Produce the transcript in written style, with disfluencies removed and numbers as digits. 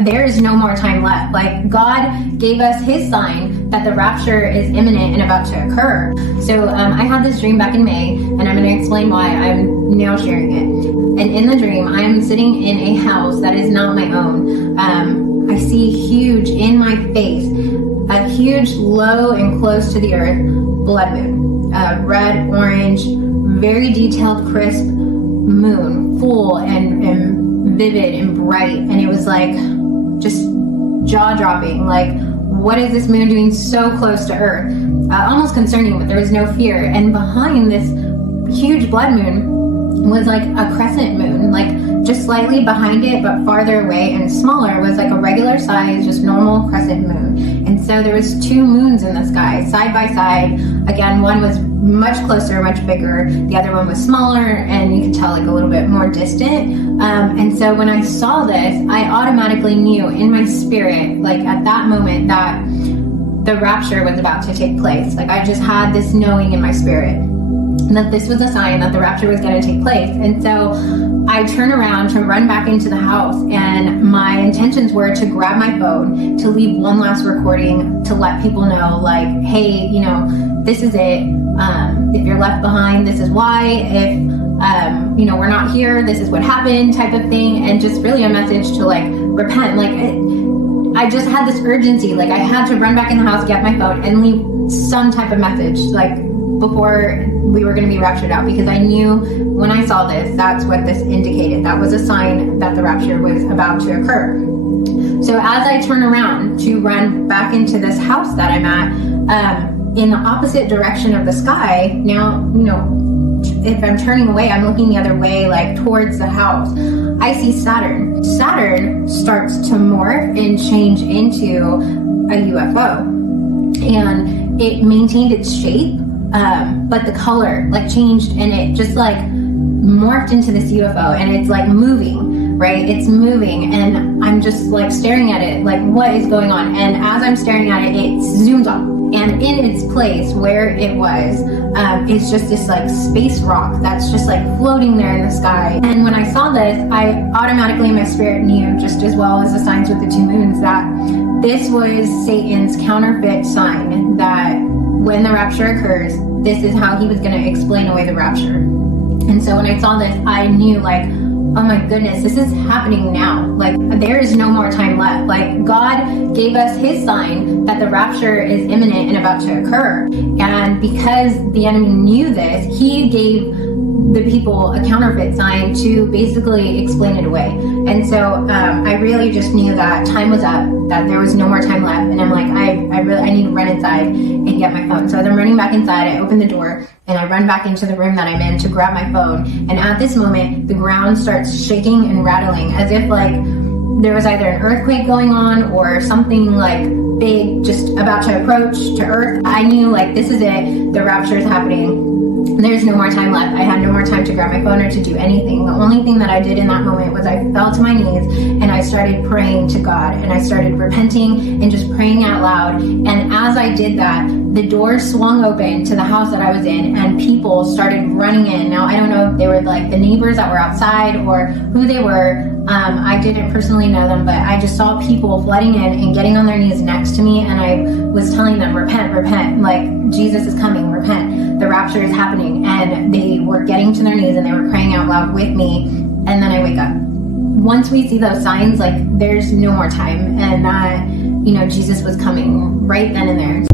there is no more time left. Like, God gave us his sign that the rapture is imminent and about to occur. So I had this dream back in May, and I'm going to explain why I'm now sharing it. And in the dream, I'm sitting in a house that is not my own. I see huge in my face, a huge, low and close to the earth blood moon, red, orange, very detailed, crisp moon, full and vivid and bright. And it was like just jaw-dropping. Like, what is this moon doing so close to earth? Almost concerning, but there was no fear. And behind this huge blood moon was like a crescent moon, like just slightly behind it, but farther away and smaller, was like a regular size, just normal crescent moon. And so there was two moons in the sky, side by side. Again, one was much closer, much bigger. The other one was smaller, and you could tell like a little bit more distant. And so when I saw this, I automatically knew in my spirit, like at that moment, that the rapture was about to take place. Like, I just had this knowing in my spirit that this was a sign that the rapture was going to take place. And so I turn around to run back into the house, and my intentions were to grab my phone, to leave one last recording, to let people know, like, hey, you know, this is it. If you're left behind, this is why. If you know, we're not here, this is what happened, type of thing. And just really a message to like repent. Like, I just had this urgency. Like, I had to run back in the house, get my phone, and leave some type of message, like, before we were going to be raptured out, because I knew when I saw this, that's what this indicated. That was a sign that the rapture was about to occur. So as I turn around to run back into this house that I'm at, in the opposite direction of the sky, now, you know, if I'm turning away, I'm looking the other way, like towards the house, I see Saturn. Saturn starts to morph and change into a UFO, and it maintained its shape, but the color like changed, and it just like morphed into this UFO, and it's like moving, right? It's moving, and I'm just like staring at it, like, what is going on? And as I'm staring at it, it zooms off, and in its place where it was, it's just this like space rock that's just like floating there in the sky. And when I saw this, I automatically in my spirit knew, just as well as the signs with the two moons, that this was Satan's counterfeit sign, that when the rapture occurs, this is how he was going to explain away the rapture. And so when I saw this, I knew, like, oh my goodness, this is happening now. Like, there is no more time left. Like, God gave us his sign that the rapture is imminent and about to occur. And because the enemy knew this, he gave the people a counterfeit sign to basically explain it away. And so I really just knew that time was up, that there was no more time left. And I'm like, I need to run inside and get my phone. So as I'm running back inside, I open the door and I run back into the room that I'm in to grab my phone. And at this moment, the ground starts shaking and rattling, as if like there was either an earthquake going on or something like big just about to approach to earth. I knew, like, this is it, the rapture is happening. There's no more time left. I had no more time to grab my phone or to do anything. The only thing that I did in that moment was I fell to my knees and I started praying to God, and I started repenting and just praying out loud. And as I did that, the door swung open to the house that I was in, and people started running in. Now, I don't know if they were like the neighbors that were outside or who they were. I didn't personally know them, but I just saw people flooding in and getting on their knees next to me, and I was telling them, repent, repent, like, Jesus is coming, repent, the rapture is happening. And they were getting to their knees and they were praying out loud with me, and then I wake up. Once we see those signs, like, there's no more time, and that, you know, Jesus was coming right then and there.